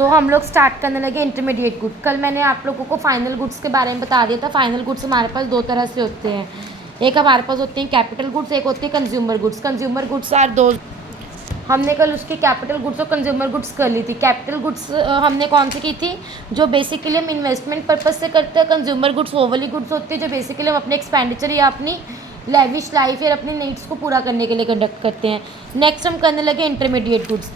हम लोग स्टार्ट करने लगे इंटरमीडिएट गुड। कल मैंने आप लोगों को फाइनल गुड्स के बारे में बता दिया था। फाइनल गुड्स हमारे पास दो तरह से होते हैं, एक हमारे पास होते हैं कैपिटल गुड्स, एक होती है consumer goods. Consumer goods are दो, हमने कल उसकी कैपिटल गुड्स और कंज्यूमर गुड्स कर ली थी। कैपिटल गुड्स हमने कौन सी की थी, जो बेसिकली हम इन्वेस्टमेंट पर्पज से करते हैं। कंज्यूमर गुड्स वो वाली गुड्स होती है जो बेसिकली हम अपने एक्सपेंडिचर या अपनी लेविश लाइफ या अपनी नीड्स को पूरा करने के लिए कंडक्ट करते हैं। नेक्स्ट हम करने लगे इंटरमीडिएट गुड्स।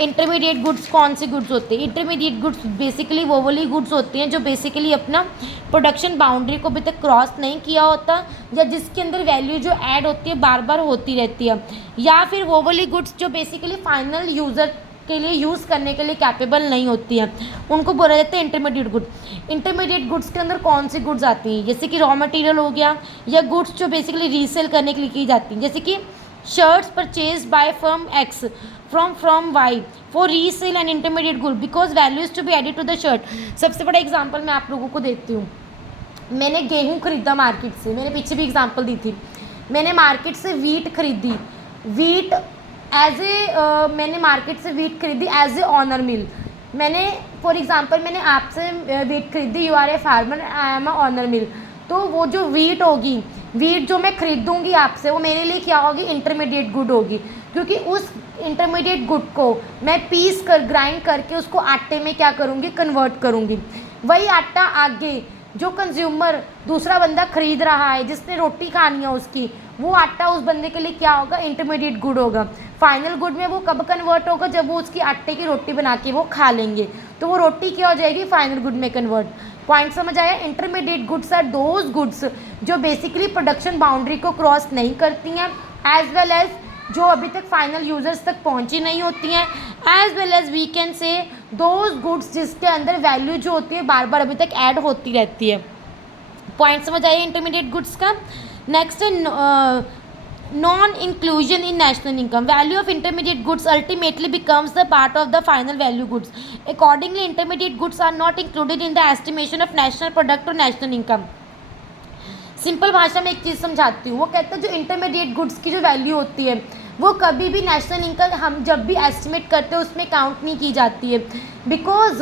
इंटरमीडिएट गुड्स कौन सी गुड्स होती है? इंटरमीडिएट गुड्स बेसिकली वो वाली गुड्स होती हैं जो बेसिकली अपना प्रोडक्शन बाउंड्री को अभी तक क्रॉस नहीं किया होता, या जिसके अंदर वैल्यू जो ऐड होती है बार बार होती रहती है, या फिर वो वाली गुड्स जो बेसिकली फाइनल यूज़र के लिए यूज़ करने के लिए कैपेबल नहीं होती है, उनको बोला जाता है इंटरमीडिएट गुड्स। इंटरमीडिएट गुड्स के अंदर कौन सी गुड्स आती हैं, जैसे कि रॉ मटेरियल हो गया, या गुड्स जो बेसिकली रीसेल करने के लिए की जाती हैं, जैसे कि shirts purchase by firm X from Y for resale and intermediate good because value is to be added to the shirt. सबसे बड़ा एग्जांपल मैं आप लोगों को देती हूँ। मैंने गेहूँ खरीदा मार्केट से, मैंने पीछे भी एग्जांपल दी थी। मैंने मार्केट से वीट खरीदी, वीट मैंने मार्केट से वीट खरीदी एज ए ऑनर मिल। मैंने फॉर एग्जांपल मैंने आपसे वीट खरीदी, you are a farmer, I am a owner mill. तो वो जो वीट होगी, वीट जो मैं खरीदूंगी आपसे, वो मेरे लिए क्या होगी, इंटरमीडिएट गुड होगी, क्योंकि उस इंटरमीडिएट गुड को मैं पीस कर ग्राइंड करके उसको आटे में क्या करूँगी, कन्वर्ट करूँगी। वही आटा आगे जो कंज्यूमर दूसरा बंदा खरीद रहा है, जिसने रोटी खानी है उसकी, वो आटा उस बंदे के लिए क्या होगा, इंटरमीडिएट गुड होगा। फाइनल गुड में वो कब कन्वर्ट होगा, जब वो उसकी आटे की रोटी बना के वो खा लेंगे, तो वो रोटी क्या हो जाएगी, फाइनल गुड में कन्वर्ट। पॉइंट समझ आया? Intermediate goods are those goods जो बेसिकली प्रोडक्शन बाउंड्री को क्रॉस नहीं करती हैं, एज वेल एज जो अभी तक फाइनल यूजर्स तक पहुंची नहीं होती हैं, as well as we can say those goods जिसके अंदर वैल्यू जो होती है बार बार अभी तक ऐड होती रहती है। पॉइंट समझ आइए इंटरमीडिएट गुड्स का। नेक्स्ट है non inclusion in national income. Value of intermediate goods ultimately becomes the part of the final value goods. Accordingly intermediate goods are not included in the estimation of national product और national income. Simple भाषा में एक चीज़ समझाती हूँ। वो कहते हैं जो इंटरमीडिएट गुड्स की जो वैल्यू होती है वो कभी भी नेशनल इनकम हम जब भी एस्टिमेट करते हैं उसमें काउंट नहीं की जाती है, बिकॉज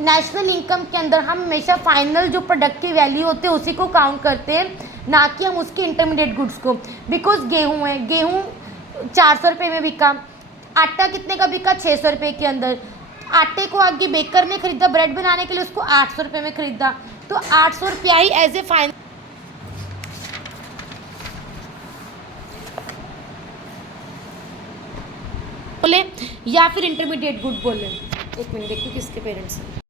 नेशनल इनकम के अंदर हम हमेशा फाइनल जो प्रोडक्ट की वैल्यू होती है उसी को काउंट करते हैं, ना कि हम उसके इंटरमीडिएट गुड्स को। बिकॉज गेहूँ है, गेहूँ 400 रुपये में बिका, आटा कितने का बिका, 600 रुपये के अंदर। आटे को आगे बेकर ने खरीदा ब्रेड बनाने के लिए, उसको 800 रुपये में खरीदा, तो 800 रुपया ही एज ए फाइनल बोले या फिर इंटरमीडिएट गुड बोले। एक मिनट देखो किसके पेरेंट्स हैं।